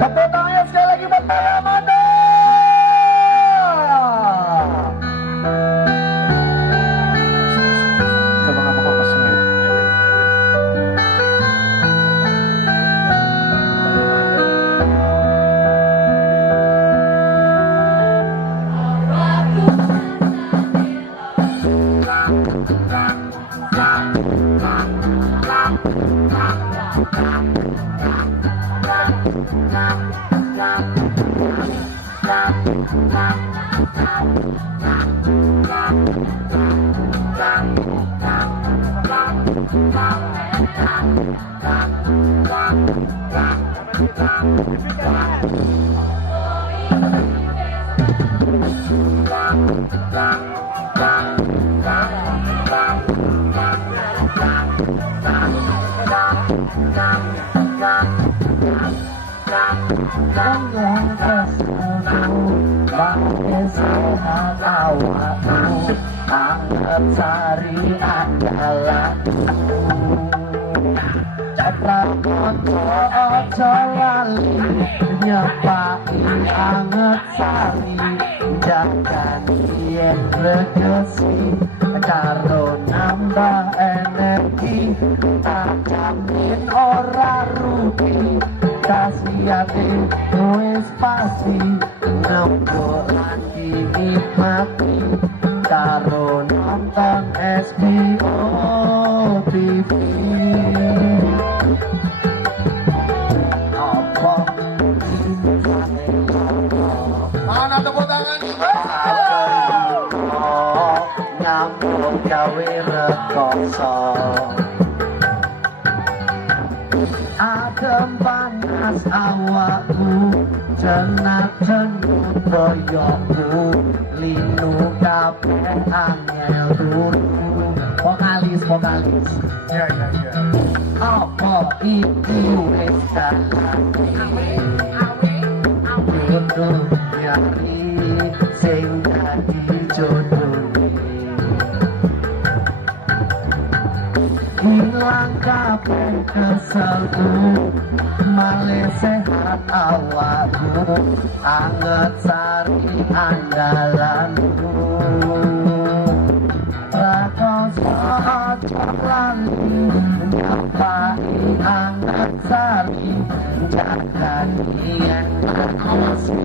Tepuk tangannya sekali lagi buat para Amanda. Coba ngapa kok kesini? Anget sari andalanku, Prakoto ojo lali nyepai anget sari, jagani yen regesi karo nambah energi, tak jamin ora rugi, kasihati wis pasti nembok lagi nikmati karo nonton SBO TV. Apa mana tepuk tangan? Nyambung gawe rekoso, adem panas awakku, jenak jenut boyokku, linu kabeh angel turu. Vokalis ya. Apa iki wis dalane kudu nyari sing dadi jodohe, hilang kabeh keselku, malih sehat awakku, anget sari andalanku. Prakoso ojo lali nyepai anget sari, jagani yen regesi.